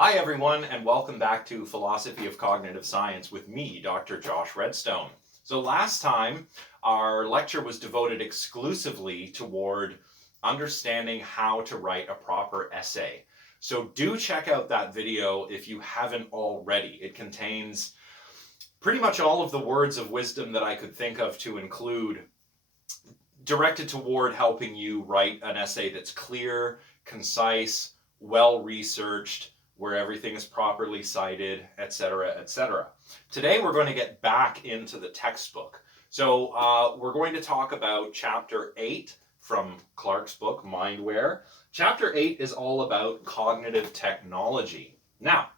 Hi everyone, and welcome back to Philosophy of Cognitive Science with me, Dr. Josh Redstone. So last time, our lecture was devoted exclusively toward understanding how to write a proper essay. So do check out that video if you haven't already. It contains pretty much all of the words of wisdom that I could think of to include, directed toward helping you write an essay that's clear, concise, well-researched, where everything is properly cited, etc., etc. Today we're going to get back into the textbook. So we're going to talk about Chapter 8 from Clark's book, Mindware. Chapter 8 is all about cognitive technology. Now,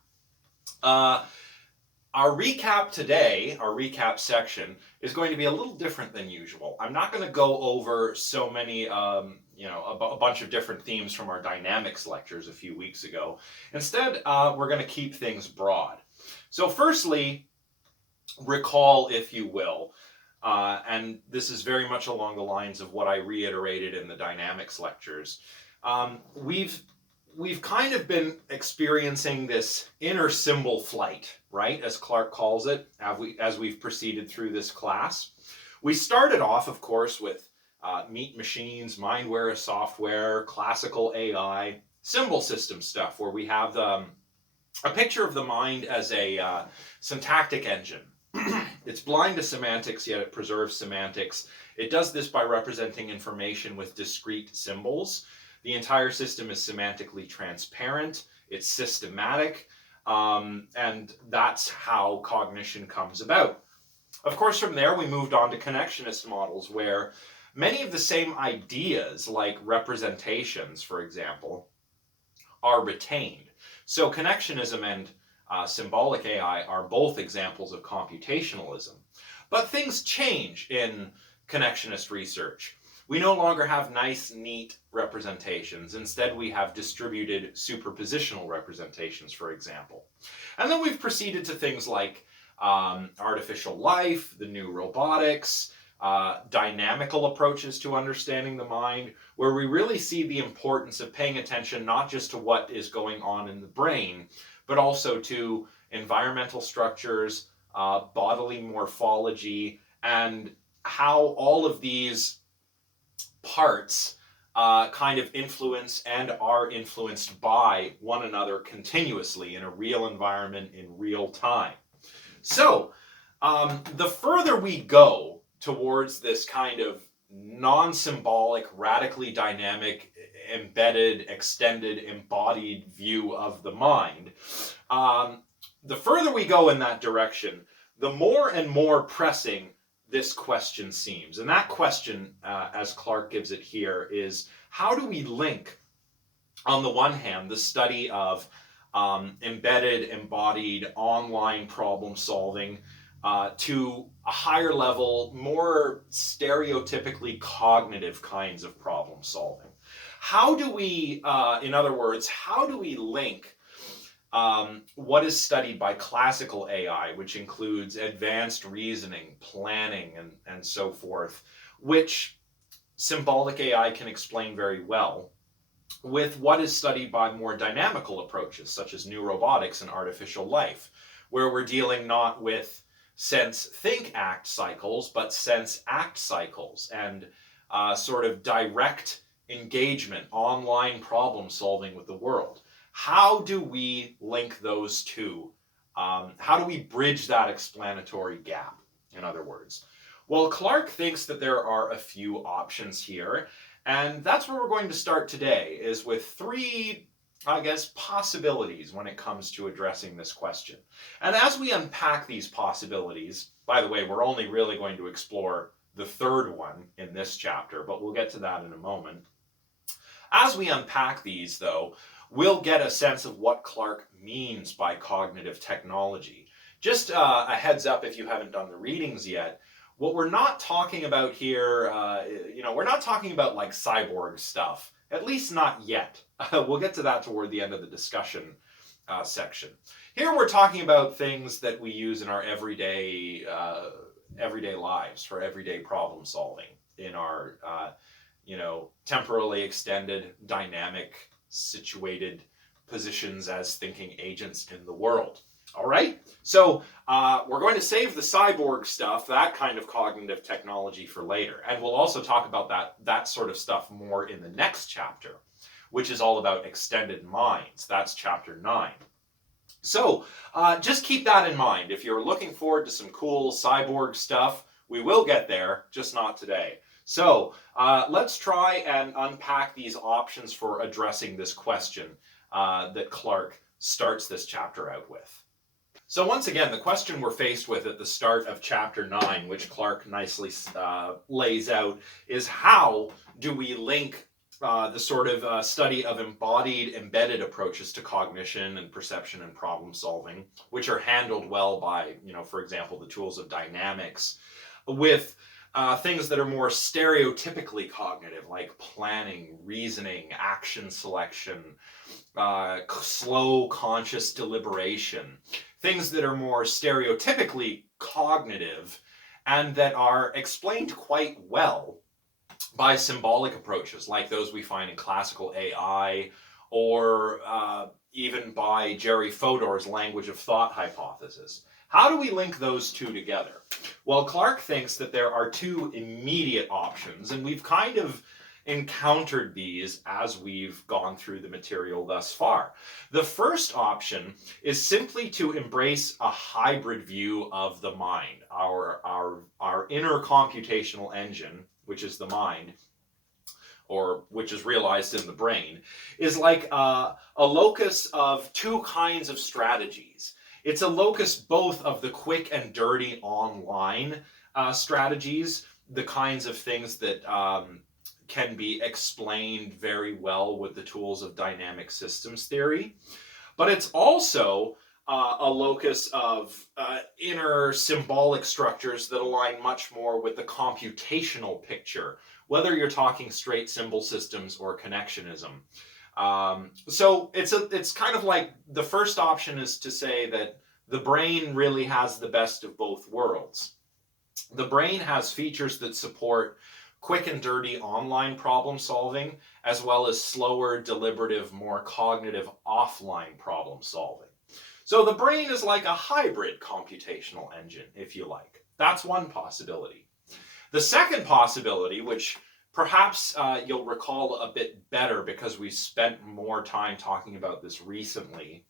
our recap today, our recap section, is going to be a little different than usual. I'm not going to go over so many, a bunch of different themes from our dynamics lectures a few weeks ago. Instead, we're going to keep things broad. So firstly, recall, if you will, and this is very much along the lines of what I reiterated in the dynamics lectures. We've kind of been experiencing this inner symbol flight, right, as Clark calls it, as we've proceeded through this class. We started off, of course, with meat machines, mindware as software, classical AI, symbol system stuff, where we have a picture of the mind as a syntactic engine. It's blind to semantics, yet it preserves semantics. It does this by representing information with discrete symbols. The entire system is semantically transparent, it's systematic, and that's how cognition comes about. Of course, from there we moved on to connectionist models, where many of the same ideas, like representations, for example, are retained. So connectionism and symbolic AI are both examples of computationalism. But things change in connectionist research. We no longer have nice, neat representations. Instead, we have distributed superpositional representations, for example. And then we've proceeded to things like artificial life, the new robotics, dynamical approaches to understanding the mind, where we really see the importance of paying attention not just to what is going on in the brain, but also to environmental structures, bodily morphology, and how all of these parts kind of influence and are influenced by one another continuously in a real environment in real time. So the further we go towards this kind of non-symbolic, radically dynamic, embedded, extended, embodied view of the mind, the further we go in that direction, the more and more pressing this question seems. And that question, as Clark gives it here, is how do we link, on the one hand, the study of embedded, embodied, online problem solving to a higher level, more stereotypically cognitive kinds of problem solving? How do we, in other words, how do we link what is studied by classical AI, which includes advanced reasoning, planning, and so forth, which symbolic AI can explain very well, with what is studied by more dynamical approaches, such as new robotics and artificial life, where we're dealing not with sense-think-act cycles, but sense-act cycles, and sort of direct engagement, online problem solving with the world. How do we link those two? How do we bridge that explanatory gap, in other words? Well, Clark thinks that there are a few options here, and that's where we're going to start today, is with three, I guess, possibilities when it comes to addressing this question. And as we unpack these possibilities, by the way, we're only really going to explore the third one in this chapter, but we'll get to that in a moment. As we unpack these, though, we'll get a sense of what Clark means by cognitive technology. Just a heads up if you haven't done the readings yet, what we're not talking about here, we're not talking about like cyborg stuff, at least not yet. We'll get to that toward the end of the discussion section. Here we're talking about things that we use in our everyday lives for everyday problem solving in our temporally extended, dynamic, situated positions as thinking agents in the world. All right, so we're going to save the cyborg stuff, that kind of cognitive technology, for later. And we'll also talk about that sort of stuff more in the next chapter, which is all about extended minds. That's chapter 9. So just keep that in mind. If you're looking forward to some cool cyborg stuff, we will get there, just not today. So let's try and unpack these options for addressing this question that Clark starts this chapter out with. So once again, the question we're faced with at the start of chapter 9, which Clark nicely lays out, is how do we link the sort of study of embodied, embedded approaches to cognition and perception and problem solving, which are handled well by, for example, the tools of dynamics, with things that are more stereotypically cognitive, like planning, reasoning, action selection, slow conscious deliberation, things that are more stereotypically cognitive and that are explained quite well by symbolic approaches like those we find in classical AI, or even by Jerry Fodor's language of thought hypothesis. How do we link those two together? Well, Clark thinks that there are two immediate options, and we've kind of encountered these as we've gone through the material thus far. The first option is simply to embrace a hybrid view of the mind, our inner computational engine, which is the mind, or which is realized in the brain, is like a locus of two kinds of strategies. It's a locus both of the quick and dirty online strategies, the kinds of things that can be explained very well with the tools of dynamic systems theory, but it's also a locus of inner symbolic structures that align much more with the computational picture, whether you're talking straight symbol systems or connectionism. So it's kind of like the first option is to say that the brain really has the best of both worlds. The brain has features that support quick and dirty online problem solving, as well as slower, deliberative, more cognitive offline problem solving. So the brain is like a hybrid computational engine, if you like. That's one possibility. The second possibility, which perhaps you'll recall a bit better because we spent more time talking about this recently,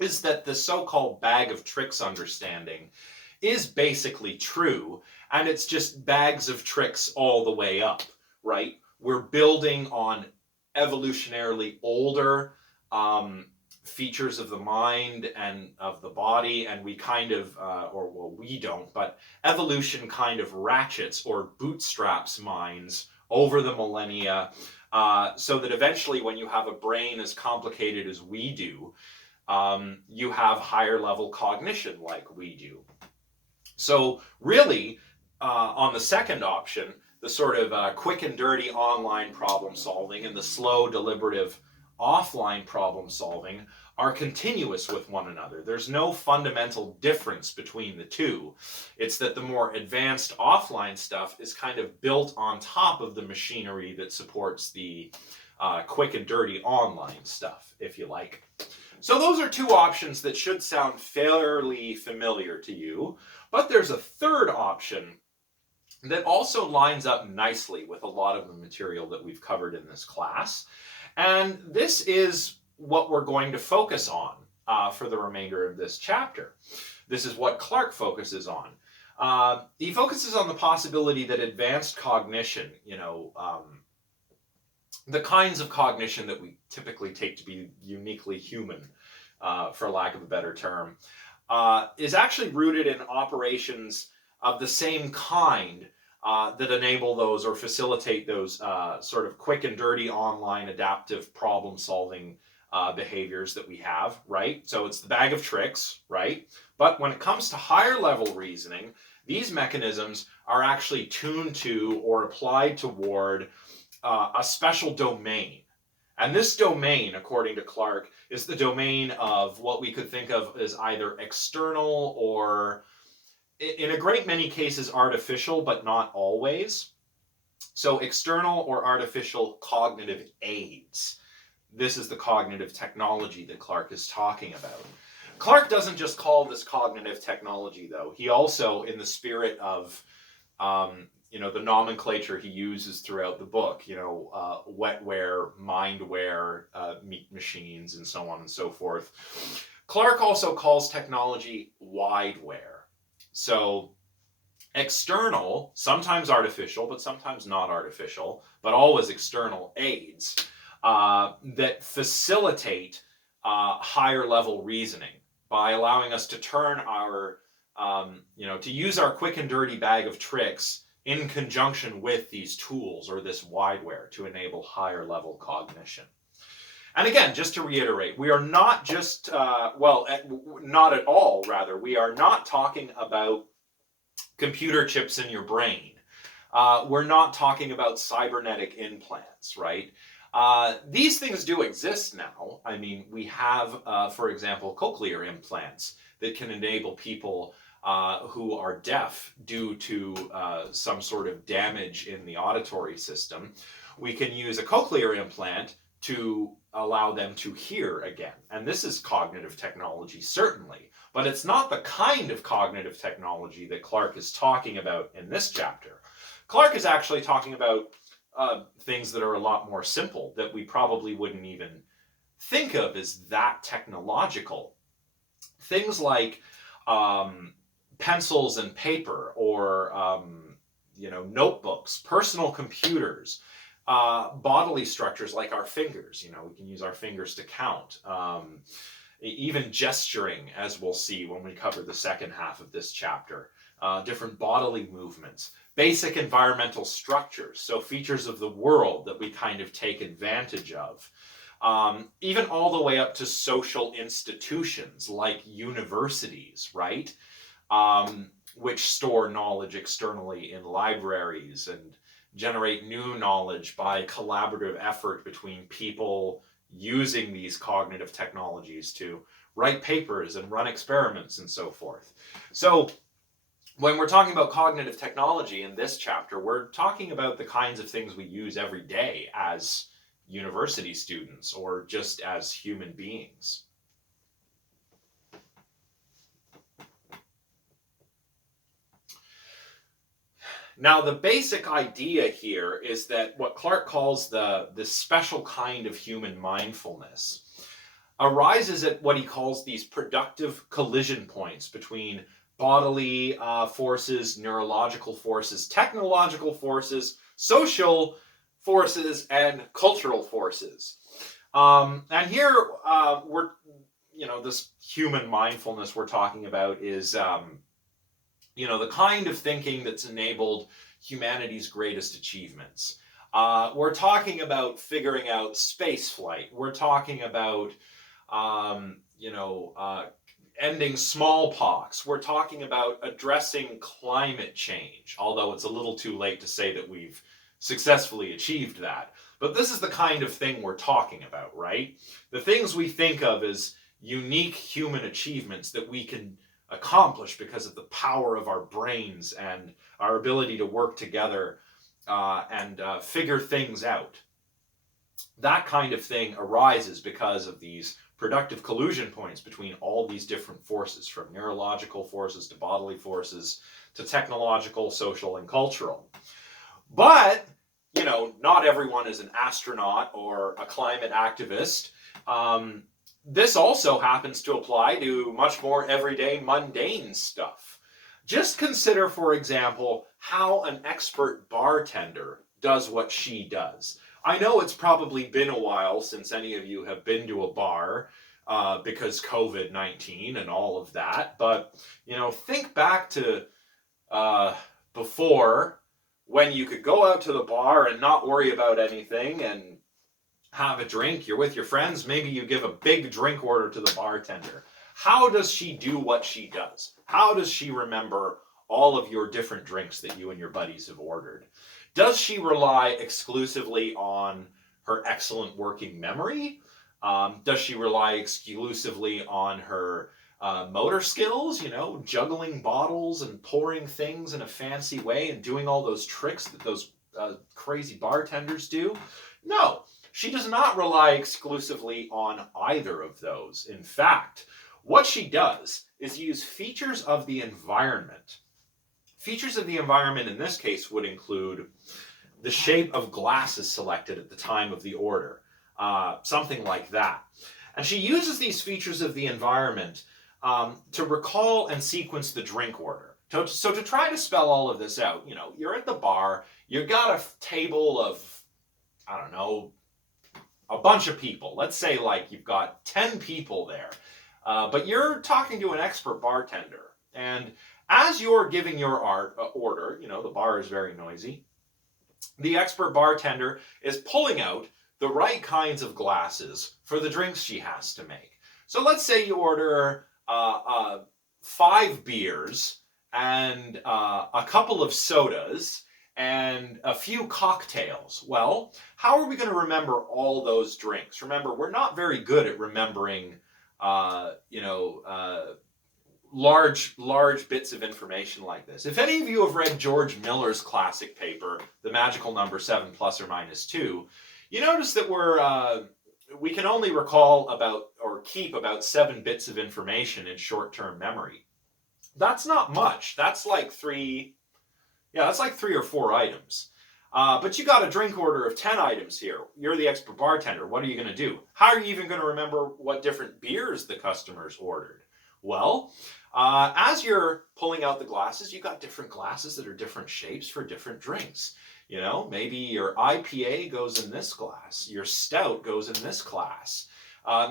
is that the so-called bag of tricks understanding is basically true, and it's just bags of tricks all the way up, right? We're building on evolutionarily older features of the mind and of the body, and we kind of, we don't, but evolution kind of ratchets or bootstraps minds over the millennia, so that eventually when you have a brain as complicated as we do, you have higher level cognition like we do. So really, on the second option, the sort of quick and dirty online problem solving and the slow, deliberative offline problem solving are continuous with one another. There's no fundamental difference between the two. It's that the more advanced offline stuff is kind of built on top of the machinery that supports the quick and dirty online stuff, if you like. So those are two options that should sound fairly familiar to you, but there's a third option that also lines up nicely with a lot of the material that we've covered in this class. And this is what we're going to focus on for the remainder of this chapter. This is what Clark focuses on. He focuses on the possibility that advanced cognition, the kinds of cognition that we typically take to be uniquely human, for lack of a better term, is actually rooted in operations of the same kind that enable those or facilitate those sort of quick and dirty online adaptive problem solving behaviors that we have, right? So it's the bag of tricks, right? But when it comes to higher level reasoning, these mechanisms are actually tuned to or applied toward a special domain. And this domain, according to Clark, is the domain of what we could think of as either external or, in a great many cases, artificial, but not always. So external or artificial cognitive aids. this is the cognitive technology that Clark is talking about. Clark doesn't just call this cognitive technology, though. He also, in the spirit of the nomenclature he uses throughout the book, wetware, mindware, meat machines, and so on and so forth. Clark also calls technology wideware. So external, sometimes artificial, but sometimes not artificial, but always external aids that facilitate higher level reasoning by allowing us to turn our, to use our quick and dirty bag of tricks in conjunction with these tools or this wideware to enable higher level cognition. And again, just to reiterate, we are not just, not at all, rather, we are not talking about computer chips in your brain. We're not talking about cybernetic implants, right? These things do exist now. I mean, we have, for example, cochlear implants that can enable people who are deaf due to some sort of damage in the auditory system. We can use a cochlear implant to allow them to hear again. And this is cognitive technology, certainly. But it's not the kind of cognitive technology that Clark is talking about in this chapter. Clark is actually talking about things that are a lot more simple, that we probably wouldn't even think of as that technological. Things like pencils and paper, or notebooks, personal computers, bodily structures like our fingers. We can use our fingers to count. Even gesturing, as we'll see when we cover the second half of this chapter. Different bodily movements, basic environmental structures, so features of the world that we kind of take advantage of. Even all the way up to social institutions like universities, right? Which store knowledge externally in libraries and generate new knowledge by collaborative effort between people using these cognitive technologies to write papers and run experiments and so forth. So when we're talking about cognitive technology in this chapter, we're talking about the kinds of things we use every day as university students or just as human beings. Now, the basic idea here is that what Clark calls this special kind of human mindfulness arises at what he calls these productive collision points between bodily forces, neurological forces, technological forces, social forces, and cultural forces. And here we're, this human mindfulness we're talking about is the kind of thinking that's enabled humanity's greatest achievements. We're talking about figuring out space flight. We're talking about, ending smallpox. We're talking about addressing climate change, although it's a little too late to say that we've successfully achieved that. But this is the kind of thing we're talking about, right? The things we think of as unique human achievements that we can accomplish because of the power of our brains and our ability to work together and figure things out. That kind of thing arises because of these productive collusion points between all these different forces, from neurological forces to bodily forces to technological, social, and cultural. But, not everyone is an astronaut or a climate activist. This also happens to apply to much more everyday, mundane stuff. Just consider, for example, how an expert bartender does what she does. I know it's probably been a while since any of you have been to a bar because COVID-19 and all of that, but, think back to before, when you could go out to the bar and not worry about anything and have a drink. You're with your friends. Maybe you give a big drink order to the bartender. How does she do what she does? How does she remember all of your different drinks that you and your buddies have ordered? Does she rely exclusively on her excellent working memory? Does she rely exclusively on her motor skills, juggling bottles and pouring things in a fancy way and doing all those tricks that those crazy bartenders do? No. she does not rely exclusively on either of those. In fact, what she does is use features of the environment. Features of the environment in this case would include the shape of glasses selected at the time of the order, something like that. And she uses these features of the environment to recall and sequence the drink order. So to try to spell all of this out, you're at the bar, you've got a table of, I don't know, a bunch of people. Let's say like you've got 10 people there, but you're talking to an expert bartender. And as you're giving your order, the bar is very noisy, the expert bartender is pulling out the right kinds of glasses for the drinks she has to make. So let's say you order 5 beers and a couple of sodas and a few cocktails. Well, how are we going to remember all those drinks? Remember, we're not very good at remembering, large bits of information like this. If any of you have read George Miller's classic paper, The Magical Number 7 plus or minus 2, you notice that we can only recall about or keep about 7 bits of information in short-term memory. That's not much. That's like 3 or 4 items. But you got a drink order of 10 items here. You're the expert bartender. What are you going to do? How are you even going to remember what different beers the customers ordered? Well, as you're pulling out the glasses, you got different glasses that are different shapes for different drinks. Maybe your IPA goes in this glass, your stout goes in this glass.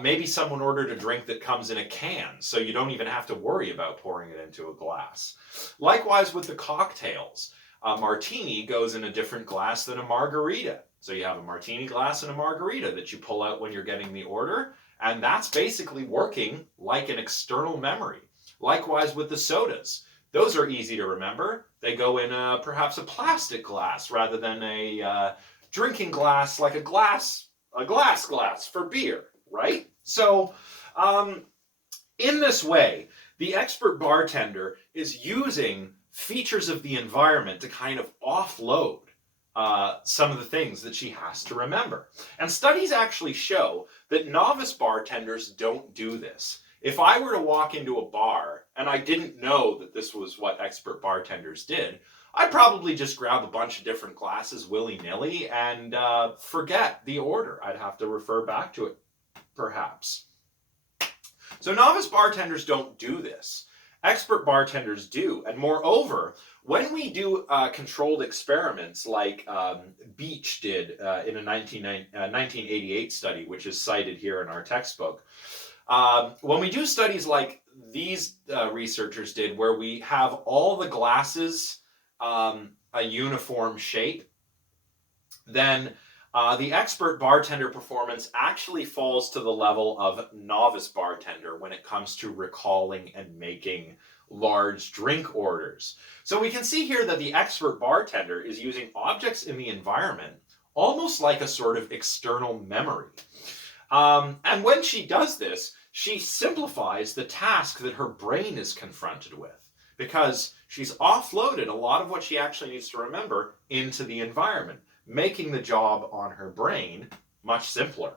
Maybe someone ordered a drink that comes in a can, so you don't even have to worry about pouring it into a glass. Likewise with the cocktails. A martini goes in a different glass than a margarita. So you have a martini glass and a margarita that you pull out when you're getting the order, and that's basically working like an external memory. Likewise with the sodas. Those are easy to remember. They go in perhaps a plastic glass rather than a drinking glass, like a glass for beer, right? So in this way, the expert bartender is using features of the environment to kind of offload some of the things that she has to remember. And studies actually show that novice bartenders don't do this. If I were to walk into a bar and I didn't know that this was what expert bartenders did, I'd probably just grab a bunch of different glasses willy-nilly and forget the order. I'd have to refer back to it, perhaps. So novice bartenders don't do this. Expert bartenders do. And moreover, when we do controlled experiments like Beach did in a 1988 study, which is cited here in our textbook, when we do studies like these researchers did, where we have all the glasses a uniform shape, then the expert bartender performance actually falls to the level of novice bartender when it comes to recalling and making large drink orders. So we can see here that the expert bartender is using objects in the environment almost like a sort of external memory. And when she does this, she simplifies the task that her brain is confronted with, because she's offloaded a lot of what she actually needs to remember into the environment, making the job on her brain much simpler.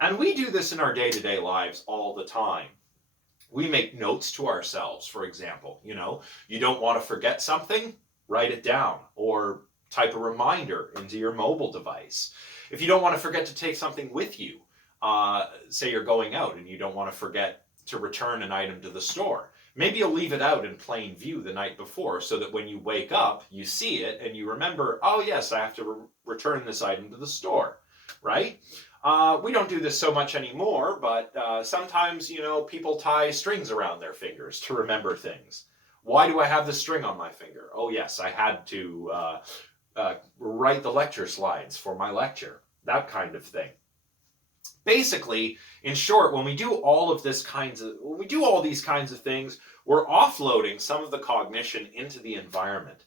And we do this in our day-to-day lives all the time. We make notes to ourselves, for example. You don't want to forget something, write it down, or type a reminder into your mobile device. If you don't want to forget to take something with you, say you're going out and you don't want to forget to return an item to the store, maybe you'll leave it out in plain view the night before so that when you wake up, you see it and you remember, oh yes, I have to return this item to the store, right? We don't do this so much anymore, but sometimes, people tie strings around their fingers to remember things. Why do I have this string on my finger? Oh yes, I had to write the lecture slides for my lecture, that kind of thing. Basically, in short, when we do all these kinds of things, we're offloading some of the cognition into the environment.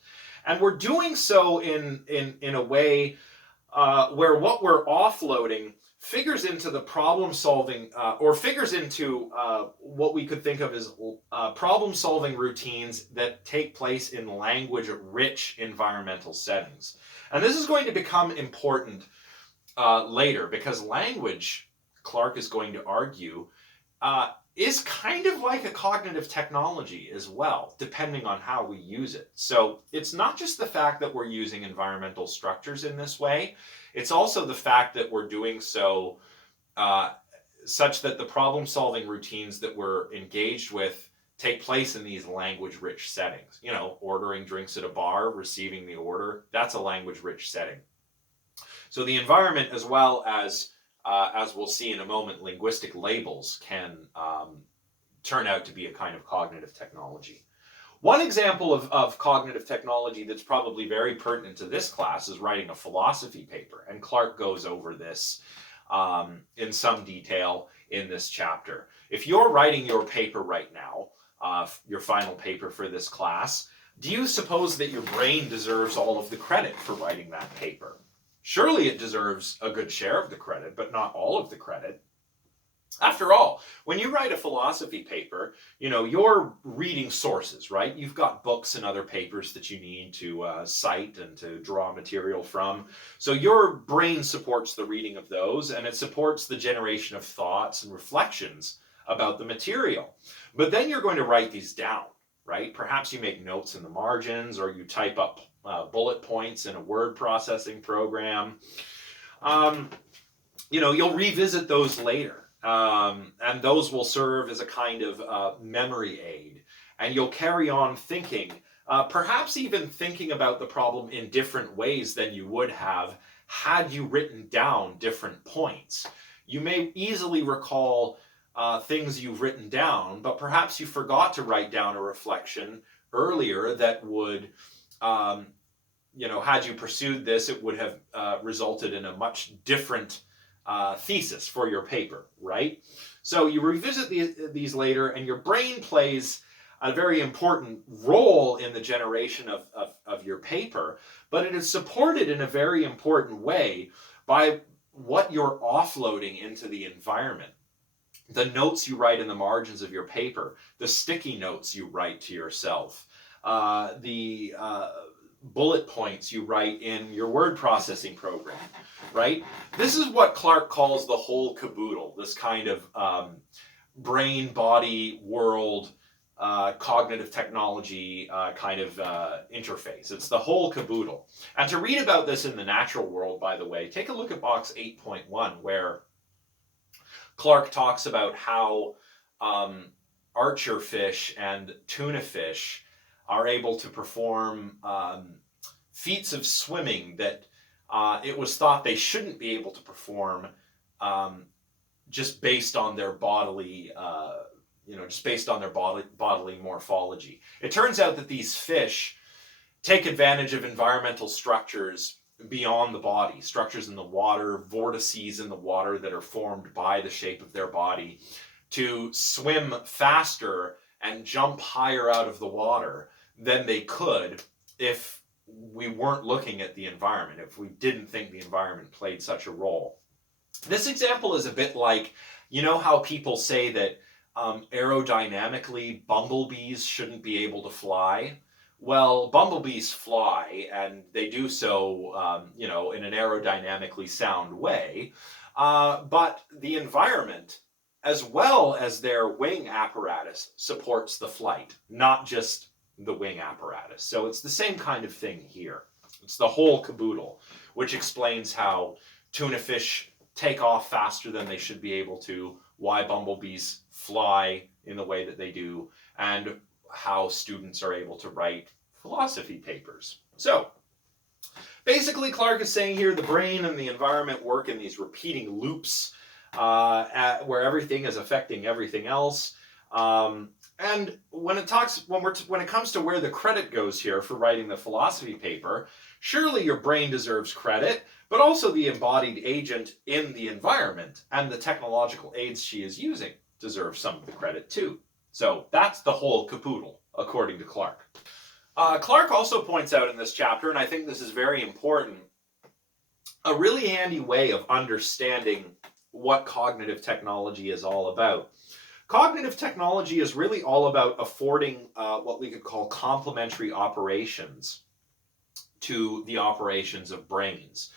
And we're doing so in a way where what we're offloading figures into the problem solving, or figures into what we could think of as problem solving routines that take place in language-rich environmental settings. And this is going to become important later, because language, Clark is going to argue, is kind of like a cognitive technology as well, depending on how we use it. So it's not just the fact that we're using environmental structures in this way, it's also the fact that we're doing so such that the problem-solving routines that we're engaged with take place in these language-rich settings. You know, ordering drinks at a bar, receiving the order, that's a language-rich setting. So the environment, as well as we'll see in a moment, linguistic labels can turn out to be a kind of cognitive technology. One example of cognitive technology that's probably very pertinent to this class is writing a philosophy paper, and Clark goes over this in some detail in this chapter. If you're writing your paper right now, your final paper for this class, do you suppose that your brain deserves all of the credit for writing that paper? Surely it deserves a good share of the credit, but not all of the credit. After all, when you write a philosophy paper, you know, you're reading sources, right? You've got books and other papers that you need to cite and to draw material from. So your brain supports the reading of those, and it supports the generation of thoughts and reflections about the material. But then you're going to write these down, right? Perhaps you make notes in the margins, or you type up bullet points in a word processing program. You know, you'll revisit those later. And those will serve as a kind of memory aid. And you'll carry on thinking, perhaps even thinking about the problem in different ways than you would have had you written down different points. You may easily recall things you've written down, but perhaps you forgot to write down a reflection earlier that would, you know, had you pursued this, it would have resulted in a much different thesis for your paper, right? So you revisit these later, and your brain plays a very important role in the generation of your paper, but it is supported in a very important way by what you're offloading into the environment. The notes you write in the margins of your paper, the sticky notes you write to yourself, the bullet points you write in your word processing program, right? This is what Clark calls the whole caboodle, this kind of brain, body, world, cognitive technology kind of interface. It's the whole caboodle. And to read about this in the natural world, by the way, take a look at box 8.1, where Clark talks about how archer fish and tuna fish are able to perform feats of swimming that it was thought they shouldn't be able to perform just based on their bodily, just based on their bodily morphology. It turns out that these fish take advantage of environmental structures beyond the body, structures in the water, vortices in the water that are formed by the shape of their body, to swim faster and jump higher out of the water than they could if we weren't looking at the environment, if we didn't think the environment played such a role. This example is a bit like, you know how people say that aerodynamically bumblebees shouldn't be able to fly? Well, bumblebees fly, and they do so, in an aerodynamically sound way, but the environment, as well as their wing apparatus, supports the flight, not just the wing apparatus. So it's the same kind of thing here. It's the whole caboodle, which explains how tuna fish take off faster than they should be able to, why bumblebees fly in the way that they do, and how students are able to write philosophy papers. So basically, Clark is saying here the brain and the environment work in these repeating loops where everything is affecting everything else. And when it comes to where the credit goes here for writing the philosophy paper, surely your brain deserves credit, but also the embodied agent in the environment and the technological aids she is using deserve some of the credit too. So that's the whole caboodle, according to Clark. Clark also points out in this chapter, and I think this is very important, a really handy way of understanding what cognitive technology is all about. Cognitive technology is really all about affording what we could call complementary operations to the operations of brains.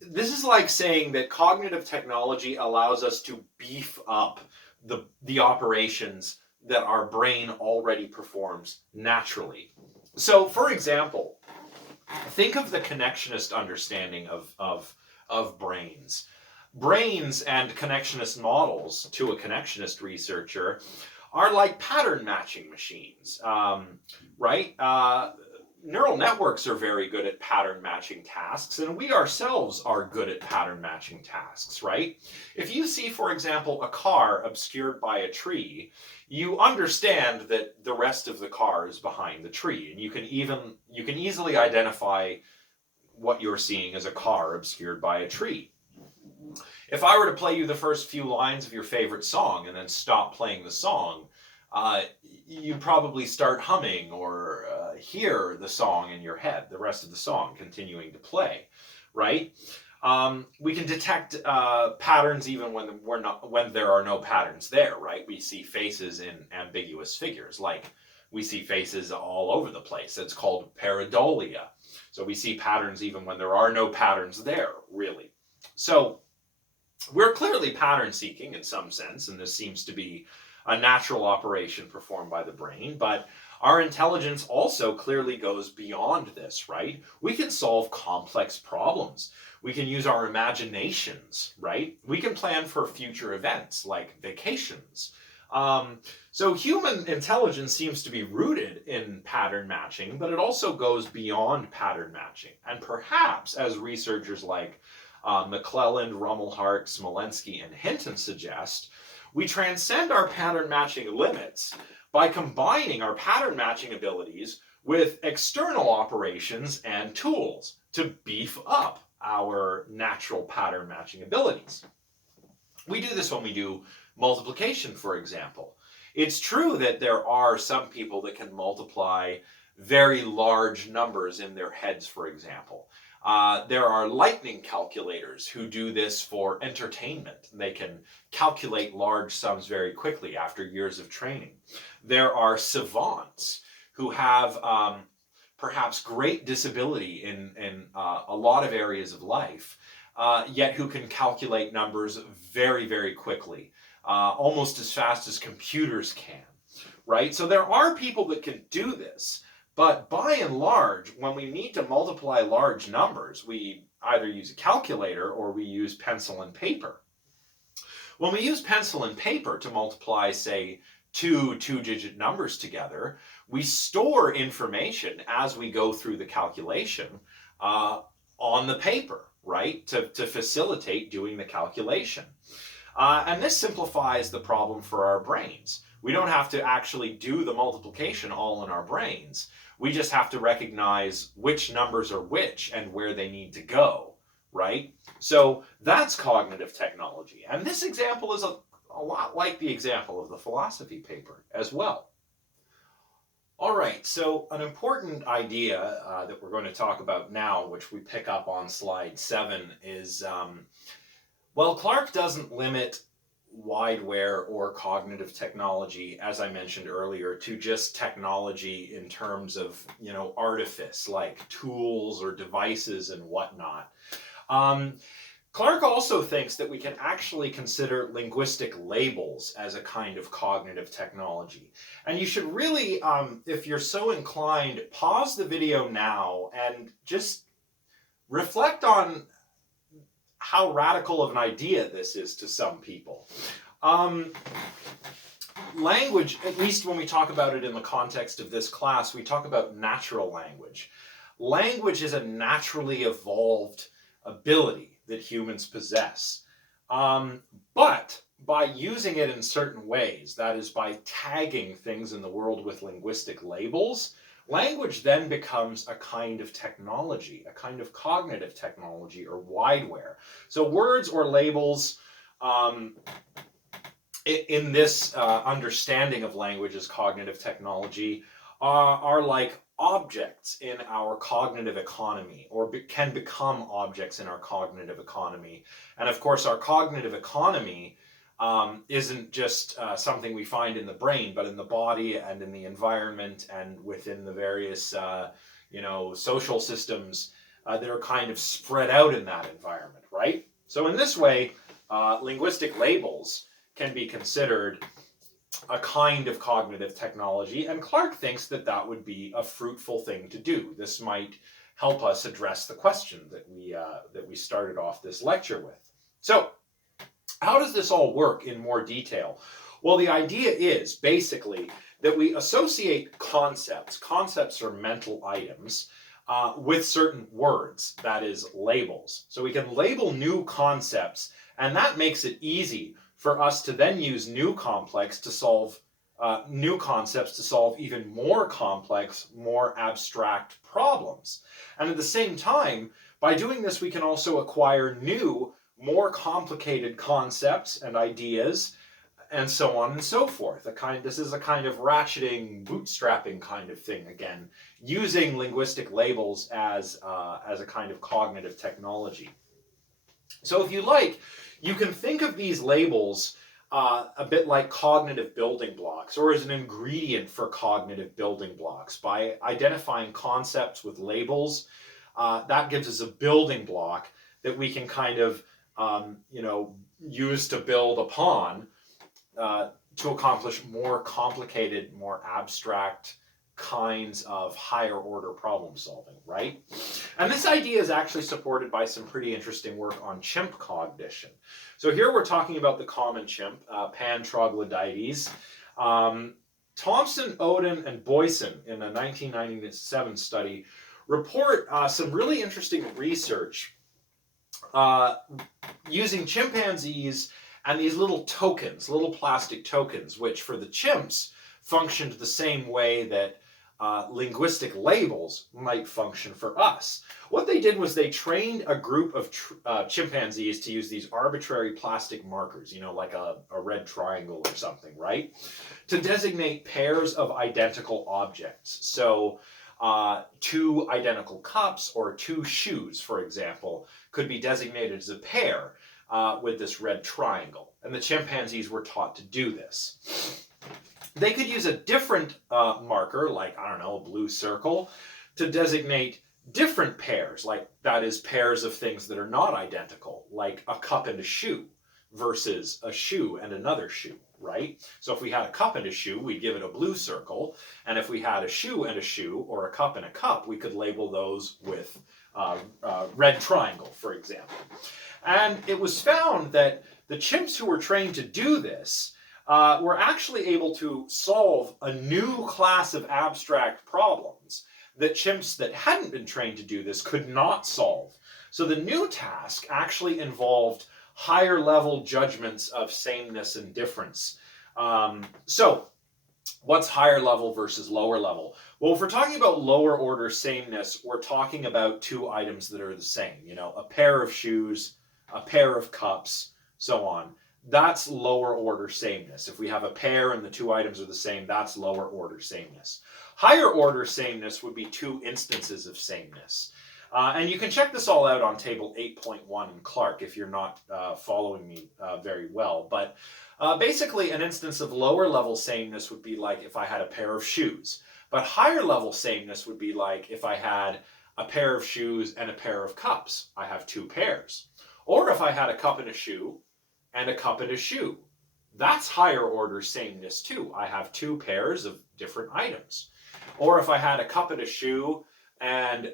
this is like saying that cognitive technology allows us to beef up the operations that our brain already performs naturally. So, for example, think of the connectionist understanding of brains. Brains and connectionist models, to a connectionist researcher, are like pattern matching machines, right? Neural networks are very good at pattern matching tasks, and we ourselves are good at pattern matching tasks, right? If you see, for example, a car obscured by a tree, you understand that the rest of the car is behind the tree, and you can easily identify what you're seeing as a car obscured by a tree. If I were to play you the first few lines of your favorite song and then stop playing the song, you'd probably start humming or hear the song in your head, the rest of the song continuing to play, right? We can detect patterns even when there are no patterns there, right? We see faces in ambiguous figures, like we see faces all over the place. It's called pareidolia. So we see patterns even when there are no patterns there, really. So we're clearly pattern seeking in some sense, and this seems to be a natural operation performed by the brain, but our intelligence also clearly goes beyond this, right? We can solve complex problems. We can use our imaginations, right? We can plan for future events like vacations. So human intelligence seems to be rooted in pattern matching, but it also goes beyond pattern matching. And perhaps, as researchers like McClelland, Rumelhart, Smolensky, and Hinton suggest, we transcend our pattern matching limits by combining our pattern matching abilities with external operations and tools to beef up our natural pattern matching abilities. We do this when we do multiplication, for example. It's true that there are some people that can multiply very large numbers in their heads, for example. There are lightning calculators who do this for entertainment. They can calculate large sums very quickly after years of training. There are savants who have perhaps great disability in a lot of areas of life, yet who can calculate numbers very, very quickly, almost as fast as computers can, right? So there are people that can do this. But by and large, when we need to multiply large numbers, we either use a calculator or we use pencil and paper. When we use pencil and paper to multiply, say, two-digit numbers together, we store information as we go through the calculation on the paper, right, to facilitate doing the calculation. And this simplifies the problem for our brains. We don't have to actually do the multiplication all in our brains. We just have to recognize which numbers are which and where they need to go, right? So that's cognitive technology. And this example is a lot like the example of the philosophy paper as well. All right, so an important idea that we're going to talk about now, which we pick up on slide 7, is, well, Clark doesn't limit wideware or cognitive technology, as I mentioned earlier, to just technology in terms of, artifice, like tools or devices and whatnot. Clark also thinks that we can actually consider linguistic labels as a kind of cognitive technology. And you should really, if you're so inclined, pause the video now and just reflect on how radical of an idea this is to some people. Language, at least when we talk about it in the context of this class, we talk about natural language. Language is a naturally evolved ability that humans possess. But by using it in certain ways, that is by tagging things in the world with linguistic labels, language then becomes a kind of technology, a kind of cognitive technology or wideware. So words or labels in this understanding of language as cognitive technology are like objects in our cognitive economy, or can become objects in our cognitive economy. And of course, our cognitive economy isn't just something we find in the brain, but in the body and in the environment and within the various, social systems that are kind of spread out in that environment, right? So in this way, linguistic labels can be considered a kind of cognitive technology, and Clark thinks that that would be a fruitful thing to do. This might help us address the question that we started off this lecture with. So, how does this all work in more detail? Well, the idea is basically that we associate concepts. Concepts are mental items with certain words, that is, labels. So we can label new concepts, and that makes it easy for us to then use new concepts to solve even more complex, more abstract problems. And at the same time, by doing this, we can also acquire new, more complicated concepts and ideas, and so on and so forth. This is a kind of ratcheting, bootstrapping kind of thing, again, using linguistic labels as a kind of cognitive technology. So if you like, you can think of these labels a bit like cognitive building blocks, or as an ingredient for cognitive building blocks. By identifying concepts with labels, that gives us a building block that we can kind of use to build upon to accomplish more complicated, more abstract kinds of higher order problem solving, right? And this idea is actually supported by some pretty interesting work on chimp cognition. So here we're talking about the common chimp, Pan troglodytes. Thompson, Oden, and Boyson in a 1997 study report some really interesting research using chimpanzees and these little tokens, little plastic tokens, which for the chimps functioned the same way that linguistic labels might function for us. What they did was they trained a group of chimpanzees to use these arbitrary plastic markers, like a red triangle or something, right? To designate pairs of identical objects. So two identical cups or two shoes, for example, could be designated as a pair with this red triangle. And the chimpanzees were taught to do this. They could use a different marker, like, I don't know, a blue circle, to designate different pairs, like, that is, pairs of things that are not identical, like a cup and a shoe versus a shoe and another shoe, right? So if we had a cup and a shoe, we'd give it a blue circle, and if we had a shoe and a shoe, or a cup and a cup, we could label those with red triangle, for example. And it was found that the chimps who were trained to do this were actually able to solve a new class of abstract problems that chimps that hadn't been trained to do this could not solve. So the new task actually involved higher level judgments of sameness and difference. So what's higher level versus lower level? Well, if we're talking about lower order sameness, we're talking about two items that are the same, a pair of shoes, a pair of cups, so on. That's lower order sameness. If we have a pair and the two items are the same, that's lower order sameness. Higher order sameness would be two instances of sameness. And you can check this all out on table 8.1 in Clark if you're not following me very well. But basically an instance of lower level sameness would be like if I had a pair of shoes. But higher level sameness would be like if I had a pair of shoes and a pair of cups. I have two pairs. Or if I had a cup and a shoe and a cup and a shoe. That's higher order sameness too. I have two pairs of different items. Or if I had a cup and a shoe, I'd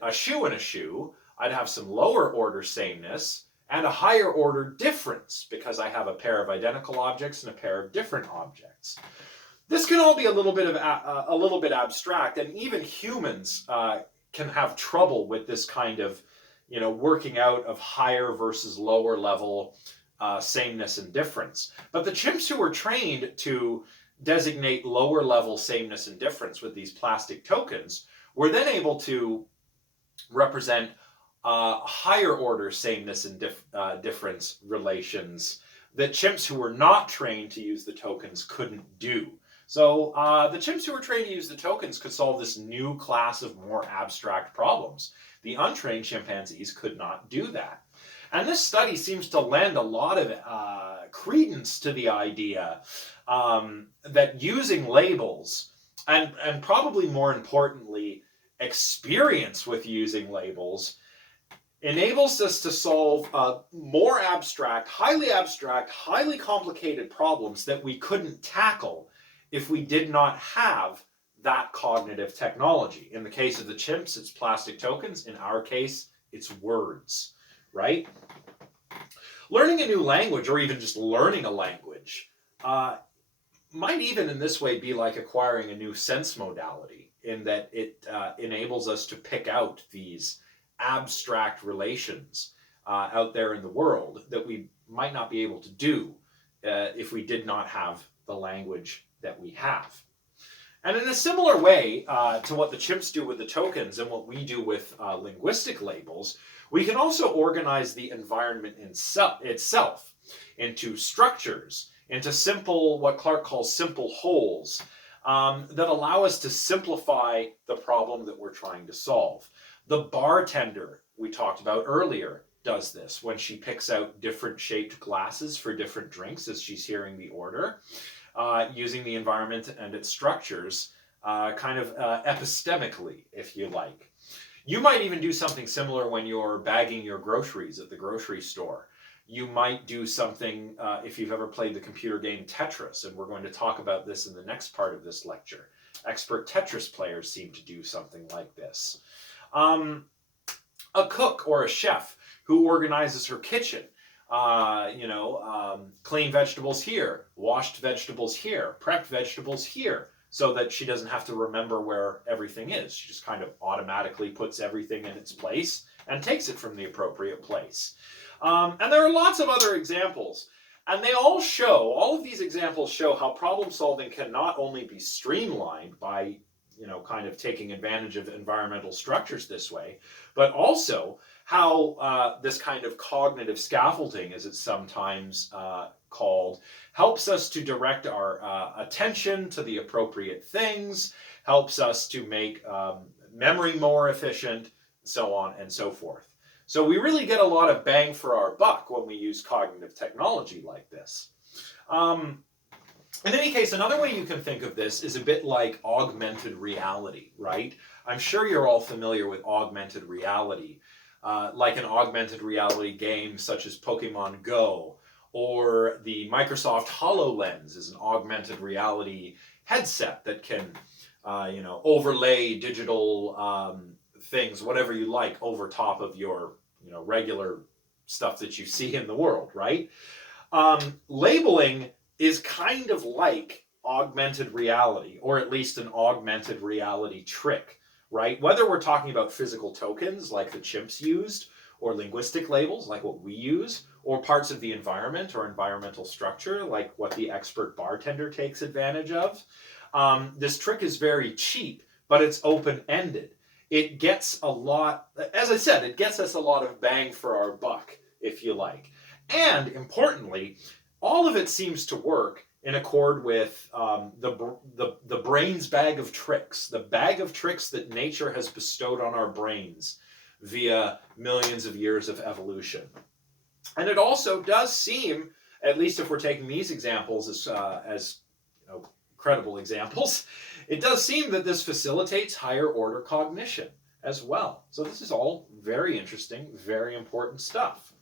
have some lower order sameness and a higher order difference because I have a pair of identical objects and a pair of different objects. This can all be a little bit abstract, and even humans can have trouble with this kind of, working out of higher versus lower level sameness and difference. But the chimps who were trained to designate lower level sameness and difference with these plastic tokens were then able to represent higher order sameness and difference relations that chimps who were not trained to use the tokens couldn't do. So the chimps who were trained to use the tokens could solve this new class of more abstract problems. The untrained chimpanzees could not do that. And this study seems to lend a lot of credence to the idea that using labels, and probably more importantly, experience with using labels, enables us to solve more abstract, highly complicated problems that we couldn't tackle if we did not have that cognitive technology. In the case of the chimps, it's plastic tokens. In our case, it's words, right? Learning a new language, or even just learning a language, might even in this way be like acquiring a new sense modality, in that it enables us to pick out these abstract relations out there in the world that we might not be able to do if we did not have the language that we have. And in a similar way to what the chimps do with the tokens and what we do with linguistic labels, we can also organize the environment itself into structures, into simple, what Clark calls simple wholes, that allow us to simplify the problem that we're trying to solve. The bartender we talked about earlier does this when she picks out different shaped glasses for different drinks as she's hearing the order, using the environment and its structures kind of epistemically, if you like. You might even do something similar when you're bagging your groceries at the grocery store. You might do something if you've ever played the computer game Tetris, and we're going to talk about this in the next part of this lecture. Expert Tetris players seem to do something like this. A cook or a chef who organizes her kitchen, clean vegetables here, washed vegetables here, prepped vegetables here, so that she doesn't have to remember where everything is. She just kind of automatically puts everything in its place and takes it from the appropriate place. And there are lots of other examples. And they all of these examples show how problem solving can not only be streamlined by, kind of taking advantage of environmental structures this way, but also how this kind of cognitive scaffolding, as it's sometimes called, helps us to direct our attention to the appropriate things, helps us to make memory more efficient, so on and so forth. So we really get a lot of bang for our buck when we use cognitive technology like this. In any case, another way you can think of this is a bit like augmented reality, right? I'm sure you're all familiar with augmented reality, like an augmented reality game such as Pokemon Go, or the Microsoft HoloLens is an augmented reality headset that can, overlay digital things, whatever you like, over top of your, regular stuff that you see in the world, right? Labeling is kind of like augmented reality, or at least an augmented reality trick, right? Whether we're talking about physical tokens like the chimps used, or linguistic labels like what we use, or parts of the environment or environmental structure like what the expert bartender takes advantage of. This trick is very cheap, but it's open-ended. It gets a lot, as I said, it gets us a lot of bang for our buck, if you like. And importantly, all of it seems to work in accord with the brain's bag of tricks, the bag of tricks that nature has bestowed on our brains via millions of years of evolution. And it also does seem, at least if we're taking these examples as credible examples, it does seem that this facilitates higher order cognition as well. So this is all very interesting, very important stuff.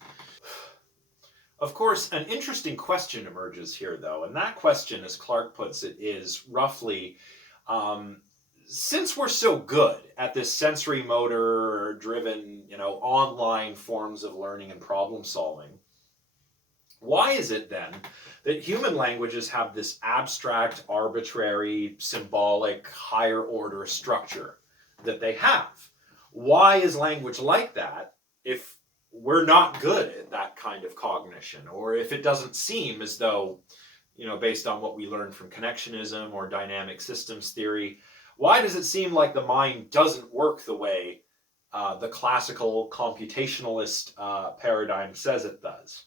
Of course, an interesting question emerges here, though, and that question, as Clark puts it, is roughly, since we're so good at this sensory motor driven, online forms of learning and problem solving, why is it then that human languages have this abstract, arbitrary, symbolic, higher order structure that they have? Why is language like that if we're not good at that kind of cognition, or if it doesn't seem as though, based on what we learned from connectionism or dynamic systems theory, why does it seem like the mind doesn't work the way the classical computationalist paradigm says it does?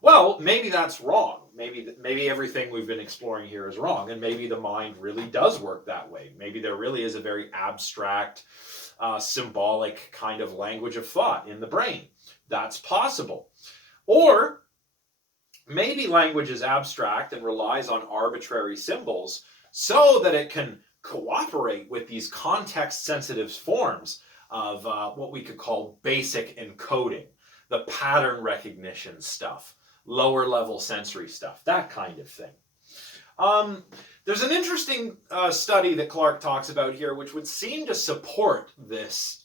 Well, maybe that's wrong. Maybe everything we've been exploring here is wrong, and maybe the mind really does work that way. Maybe there really is a very abstract, symbolic kind of language of thought in the brain. That's possible. Or maybe language is abstract and relies on arbitrary symbols so that it can cooperate with these context-sensitive forms of what we could call basic encoding, the pattern recognition stuff, lower level sensory stuff, that kind of thing. There's an interesting study that Clark talks about here, which would seem to support this,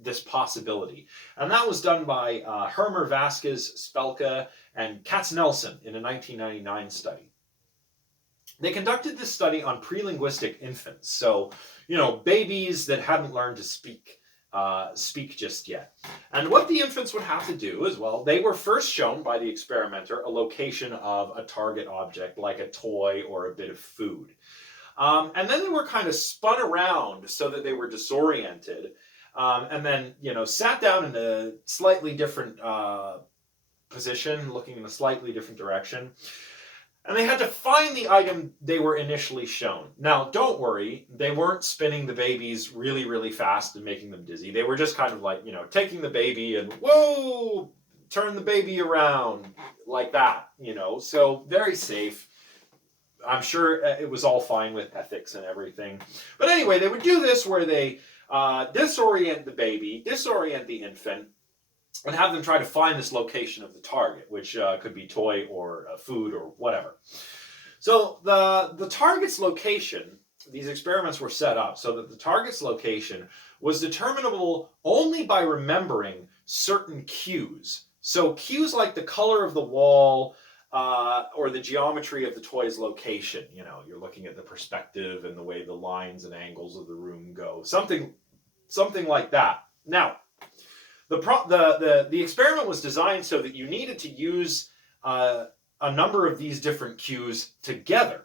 this possibility. And that was done by Hermer, Vasquez, Spelka, and Katz-Nelson in a 1999 study. They conducted this study on pre-linguistic infants, so, you know, babies that hadn't learned to speak just yet. And what the infants would have to do is, well, they were first shown by the experimenter a location of a target object like a toy or a bit of food. And then they were kind of spun around so that they were disoriented, and then, you know, sat down in a slightly different position, looking in a slightly different direction. And they had to find the item they were initially shown. Now, don't worry, they weren't spinning the babies really, really fast and making them dizzy. They were just kind of like, you know, taking the baby and, whoa, turn the baby around, like that, you know. So, very safe. I'm sure it was all fine with ethics and everything. But anyway, they would do this where they disorient the baby, disorient the infant, and have them try to find this location of the target, which could be toy or food or whatever. So the target's location, these experiments were set up so that the target's location was determinable only by remembering certain cues. So cues like the color of the wall or the geometry of the toy's location. You know, you're looking at the perspective and the way the lines and angles of the room go. Something like that. Now, the experiment was designed so that you needed to use a number of these different cues together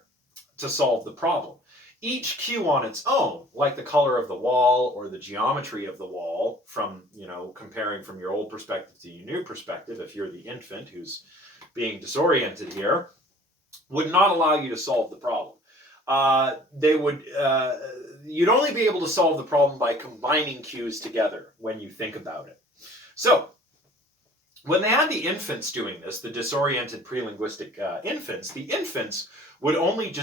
to solve the problem. Each cue on its own, like the color of the wall or the geometry of the wall, from, you know, comparing from your old perspective to your new perspective, if you're the infant who's being disoriented here, would not allow you to solve the problem. You'd only be able to solve the problem by combining cues together when you think about it. So, when they had the infants doing this, the disoriented pre-linguistic infants, the infants would only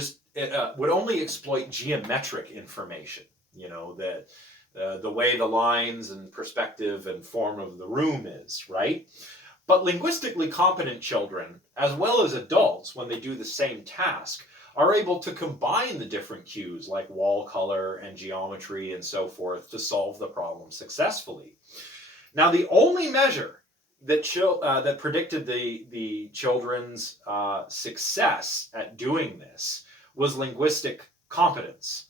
exploit geometric information. You know, the way the lines and perspective and form of the room is, right? But linguistically competent children, as well as adults, when they do the same task, are able to combine the different cues like wall color and geometry and so forth to solve the problem successfully. Now, the only measure that predicted the children's success at doing this was linguistic competence.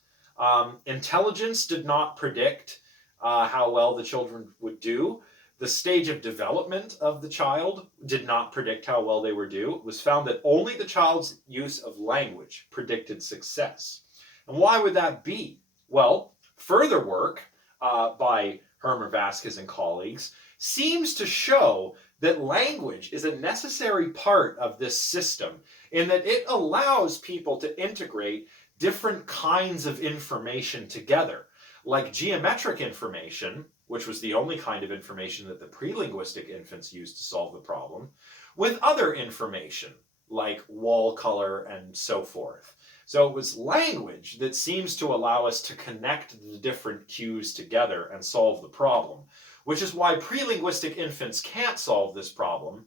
Intelligence did not predict how well the children would do. The stage of development of the child did not predict how well they would do. It was found that only the child's use of language predicted success. And why would that be? Well, further work by Hermer, Vasquez, and colleagues seems to show that language is a necessary part of this system in that it allows people to integrate different kinds of information together, like geometric information, which was the only kind of information that the pre-linguistic infants used to solve the problem, with other information, like wall color and so forth. So it was language that seems to allow us to connect the different cues together and solve the problem, which is why pre-linguistic infants can't solve this problem,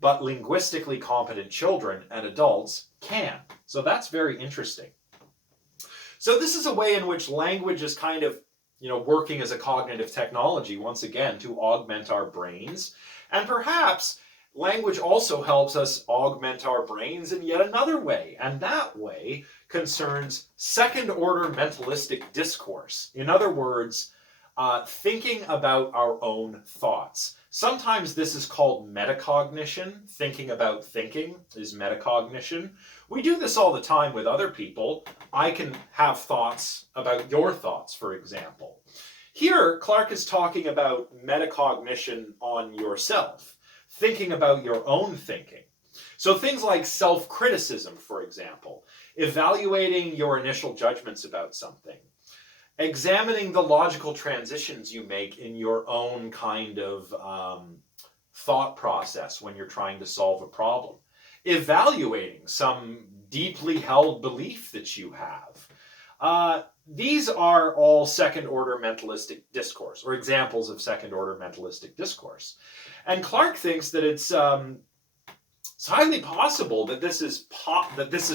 but linguistically competent children and adults can. So that's very interesting. So this is a way in which language is kind of, you know, working as a cognitive technology, once again, to augment our brains. And perhaps language also helps us augment our brains in yet another way. And that way concerns second-order mentalistic discourse. In other words, thinking about our own thoughts. Sometimes this is called metacognition. Thinking about thinking is metacognition. We do this all the time with other people. I can have thoughts about your thoughts, for example. Here, Clark is talking about metacognition on yourself, thinking about your own thinking. So things like self-criticism, for example, evaluating your initial judgments about something, examining the logical transitions you make in your own kind of thought process when you're trying to solve a problem, evaluating some deeply held belief that you have, These are all second-order mentalistic discourse, or examples of second-order mentalistic discourse. And Clark thinks that it's highly possible that this is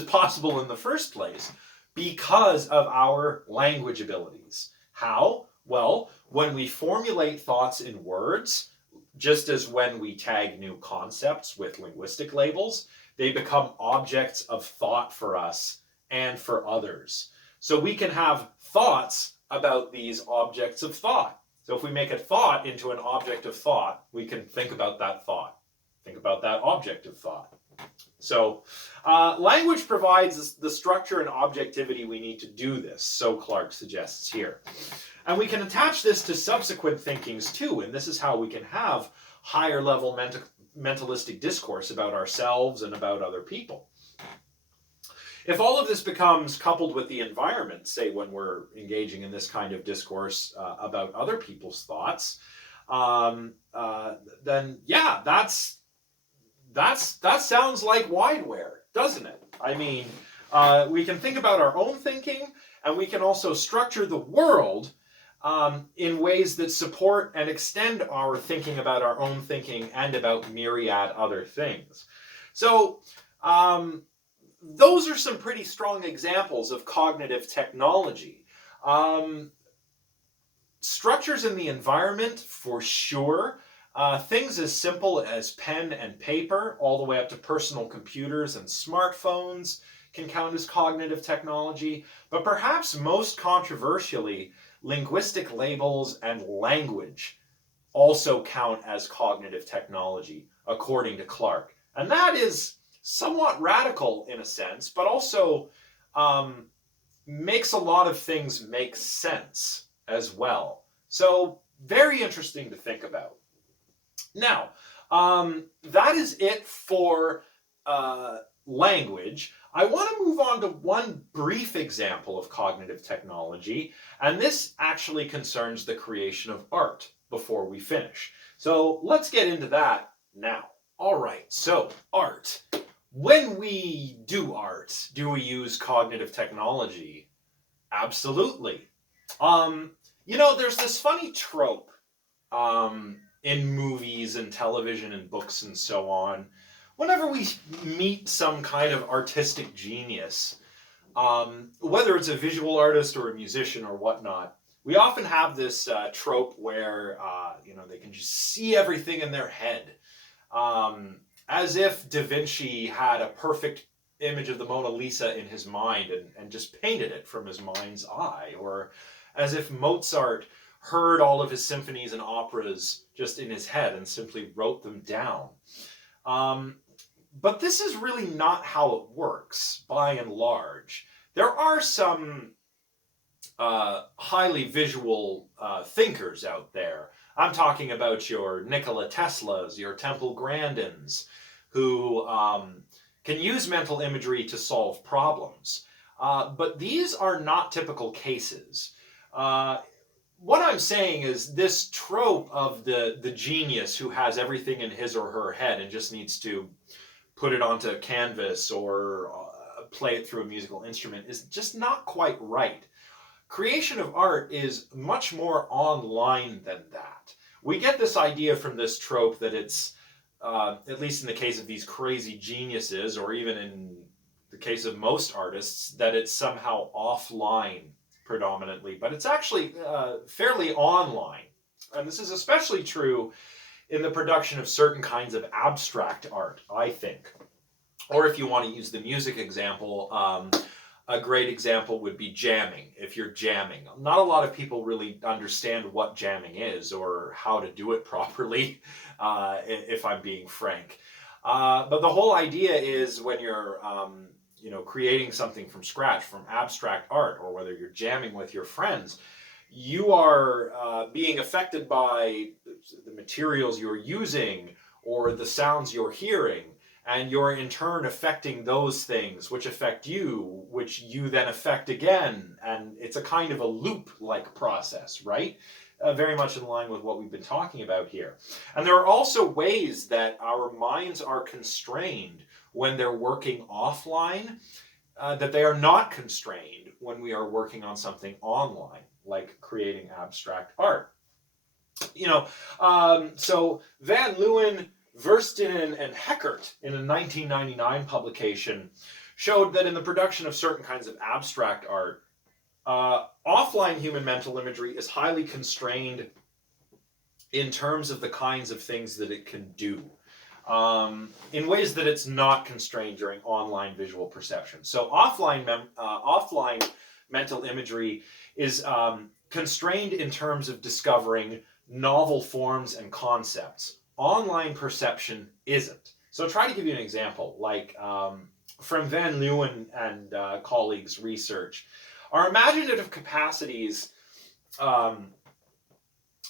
possible in the first place because of our language abilities. How? Well, when we formulate thoughts in words, just as when we tag new concepts with linguistic labels, they become objects of thought for us and for others. So we can have thoughts about these objects of thought. So if we make a thought into an object of thought, we can think about that thought, think about that object of thought. So language provides the structure and objectivity we need to do this, so Clark suggests here. And we can attach this to subsequent thinkings too, and this is how we can have higher level mentalistic discourse about ourselves and about other people. If all of this becomes coupled with the environment, say when we're engaging in this kind of discourse about other people's thoughts, then yeah, that sounds like wideware, doesn't it? I mean, we can think about our own thinking, and we can also structure the world in ways that support and extend our thinking about our own thinking and about myriad other things. So those are some pretty strong examples of cognitive technology. Structures in the environment, for sure. Things as simple as pen and paper, all the way up to personal computers and smartphones, can count as cognitive technology. But perhaps most controversially, linguistic labels and language also count as cognitive technology, according to Clark. And that is somewhat radical in a sense, but also makes a lot of things make sense as well. So very interesting to think about. Now, that is it for language. I want to move on to one brief example of cognitive technology, and this actually concerns the creation of art before we finish. So let's get into that now. All right, so art. When we do art, do we use cognitive technology? Absolutely. There's this funny trope in movies and television and books and so on. Whenever we meet some kind of artistic genius, whether it's a visual artist or a musician or whatnot, we often have this trope where they can just see everything in their head, as if Da Vinci had a perfect image of the Mona Lisa in his mind and just painted it from his mind's eye, or as if Mozart heard all of his symphonies and operas just in his head and simply wrote them down. But this is really not how it works, by and large. There are some highly visual thinkers out there. I'm talking about your Nikola Teslas, your Temple Grandins, who can use mental imagery to solve problems. But these are not typical cases. What I'm saying is this trope of the genius who has everything in his or her head and just needs to put it onto canvas or play it through a musical instrument is just not quite right. Creation of art is much more online than that. We get this idea from this trope that it's, at least in the case of these crazy geniuses, or even in the case of most artists, that it's somehow offline predominantly, but it's actually fairly online. And this is especially true in the production of certain kinds of abstract art, I think. Or if you want to use the music example, a great example would be jamming. If you're jamming, not a lot of people really understand what jamming is or how to do it properly, if I'm being frank. But the whole idea is when you're creating something from scratch, from abstract art, or whether you're jamming with your friends, you are being affected by the materials you're using or the sounds you're hearing, and you're in turn affecting those things which affect you, which you then affect again, and it's a kind of a loop-like process, right? Very much in line with what we've been talking about here. And there are also ways that our minds are constrained when they're working offline, that they are not constrained when we are working on something online, like creating abstract art. So Van Leeuwen, Verstinen, and Heckert in a 1999 publication showed that in the production of certain kinds of abstract art, offline human mental imagery is highly constrained in terms of the kinds of things that it can do, in ways that it's not constrained during online visual perception. So offline mental imagery is constrained in terms of discovering novel forms and concepts. Online perception isn't. So try to give you an example, like from Van Leeuwen and colleagues' research. Our imaginative capacities,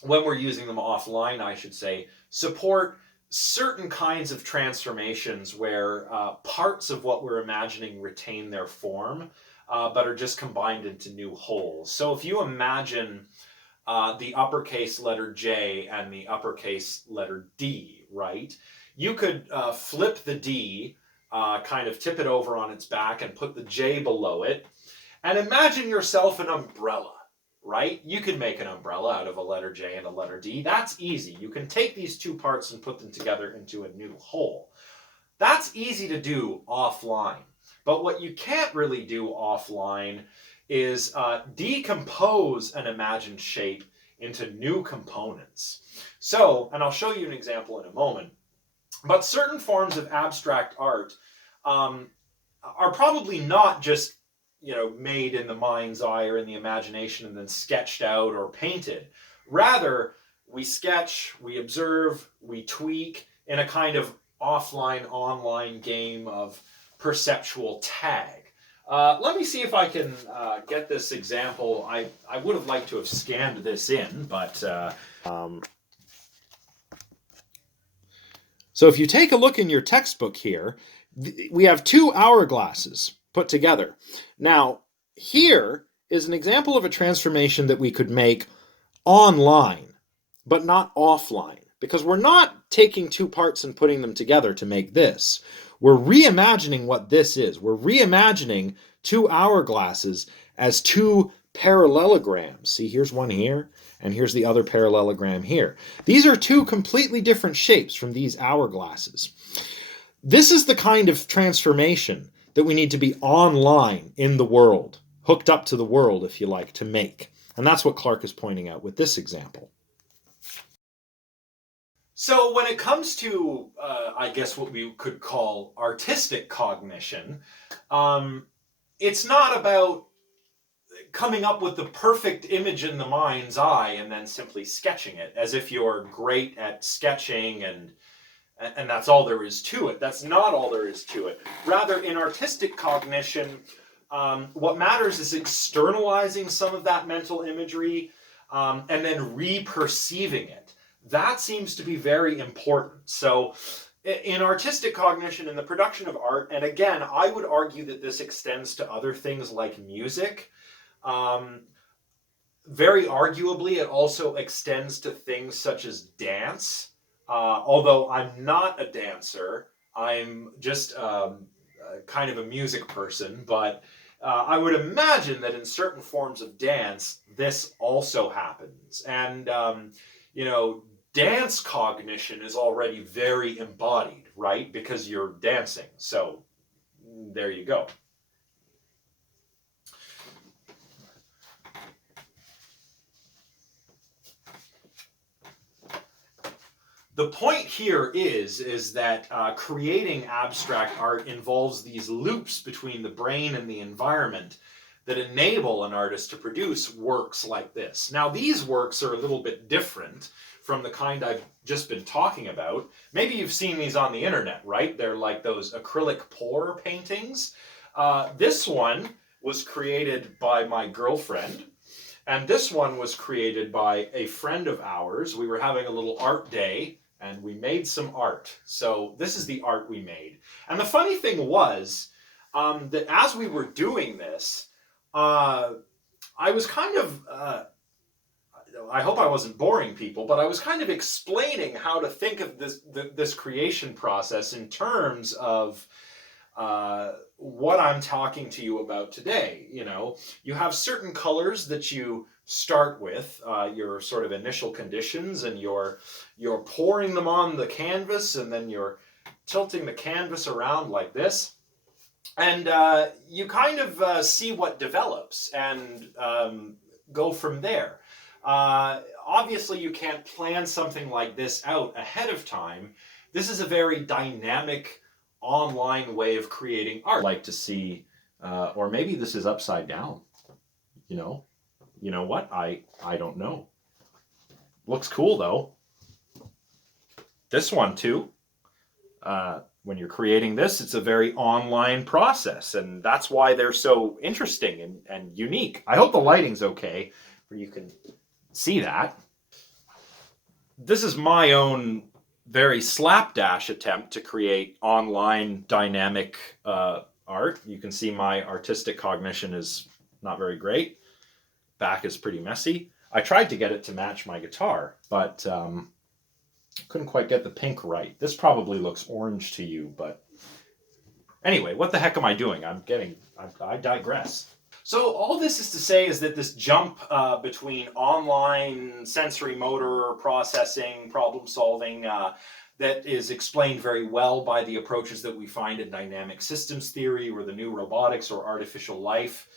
when we're using them offline, I should say, support certain kinds of transformations where parts of what we're imagining retain their form, but are just combined into new wholes. So if you imagine the uppercase letter J and the uppercase letter D, right? You could flip the D, kind of tip it over on its back and put the J below it, and imagine yourself an umbrella, right? You can make an umbrella out of a letter J and a letter D. That's easy. You can take these two parts and put them together into a new whole. That's easy to do offline. But what you can't really do offline is decompose an imagined shape into new components. So, and I'll show you an example in a moment, but certain forms of abstract art are probably not just made in the mind's eye or in the imagination and then sketched out or painted. Rather, we sketch, we observe, we tweak in a kind of offline, online game of perceptual tag. Let me see if I can get this example. I would have liked to have scanned this in, but... So if you take a look in your textbook here, we have two hourglasses put together. Now, here is an example of a transformation that we could make online, but not offline, because we're not taking two parts and putting them together to make this. We're reimagining what this is. We're reimagining two hourglasses as two parallelograms. See, here's one here, and here's the other parallelogram here. These are two completely different shapes from these hourglasses. This is the kind of transformation that we need to be online in the world, hooked up to the world, if you like, to make. And that's what Clark is pointing out with this example. So when it comes to, I guess what we could call artistic cognition, it's not about coming up with the perfect image in the mind's eye and then simply sketching it as if you're great at sketching and that's all there is to it. That's not all there is to it. Rather, in artistic cognition, what matters is externalizing some of that mental imagery and then re-perceiving it. That seems to be very important. So in artistic cognition, in the production of art, and again, I would argue that this extends to other things like music. Very arguably, it also extends to things such as dance. Although I'm not a dancer, I'm just kind of a music person, but I would imagine that in certain forms of dance, this also happens. And, dance cognition is already very embodied, right? Because you're dancing. So there you go. The point here is that creating abstract art involves these loops between the brain and the environment that enable an artist to produce works like this. Now, these works are a little bit different from the kind I've just been talking about. Maybe you've seen these on the internet, right? They're like those acrylic pour paintings. This one was created by my girlfriend, and this one was created by a friend of ours. We were having a little art day, and we made some art. So this is the art we made. And the funny thing was that as we were doing this, I was kind of, I hope I wasn't boring people, but I was kind of explaining how to think of this creation process in terms of what I'm talking to you about today. You know, you have certain colors that you start with, your sort of initial conditions, and you're pouring them on the canvas, and then you're tilting the canvas around like this. And you kind of see what develops and go from there. Obviously, you can't plan something like this out ahead of time. This is a very dynamic online way of creating art. I'd like to see, or maybe this is upside down. You know what? I don't know. Looks cool though. This one too. When you're creating this, it's a very online process, and that's why they're so interesting and unique. I hope the lighting's okay, where you can see that. This is my own very slapdash attempt to create online dynamic art. You can see my artistic cognition is not very great. Back is pretty messy. I tried to get it to match my guitar, but couldn't quite get the pink right. This probably looks orange to you, but anyway, what the heck am I doing? I digress. So all this is to say is that this jump between online sensory motor processing, problem solving, that is explained very well by the approaches that we find in dynamic systems theory or the new robotics or artificial life.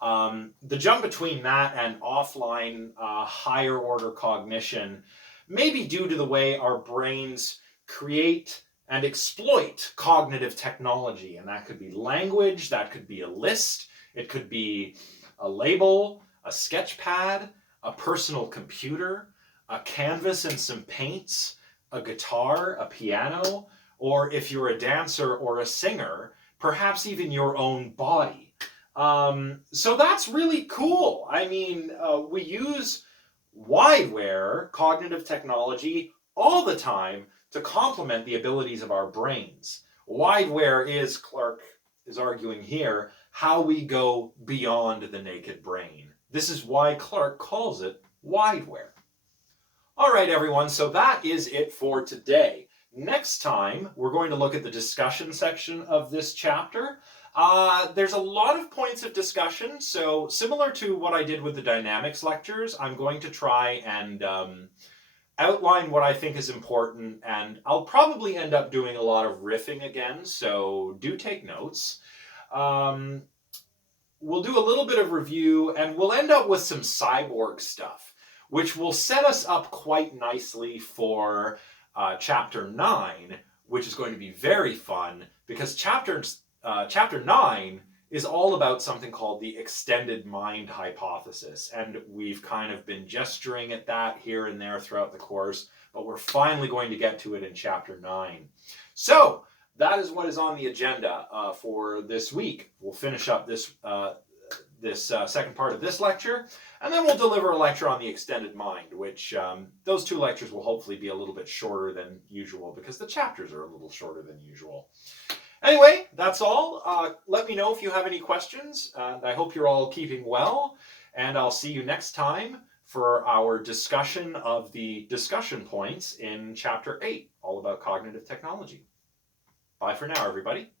The jump between that and offline higher order cognition may be due to the way our brains create and exploit cognitive technology. And that could be language, that could be a list, it could be a label, a sketch pad, a personal computer, a canvas and some paints, a guitar, a piano, or if you're a dancer or a singer, perhaps even your own body. So that's really cool. I mean, we use wideware, cognitive technology, all the time to complement the abilities of our brains. Wideware is, Clark is arguing here, how we go beyond the naked brain. This is why Clark calls it wideware. All right, everyone, so that is it for today. Next time, we're going to look at the discussion section of this chapter. There's a lot of points of discussion, so similar to what I did with the dynamics lectures, I'm going to try and outline what I think is important, and I'll probably end up doing a lot of riffing again, so do take notes. We'll do a little bit of review, and we'll end up with some cyborg stuff, which will set us up quite nicely for Chapter 9, which is going to be very fun, because Chapter 9 is all about something called the extended mind hypothesis, and we've kind of been gesturing at that here and there throughout the course, but we're finally going to get to it in Chapter 9. So, that is what is on the agenda for this week. We'll finish up this second part of this lecture, and then we'll deliver a lecture on the extended mind, which those two lectures will hopefully be a little bit shorter than usual, because the chapters are a little shorter than usual. Anyway, that's all. Let me know if you have any questions. I hope you're all keeping well, and I'll see you next time for our discussion of the discussion points in Chapter 8, all about cognitive technology. Bye for now, everybody.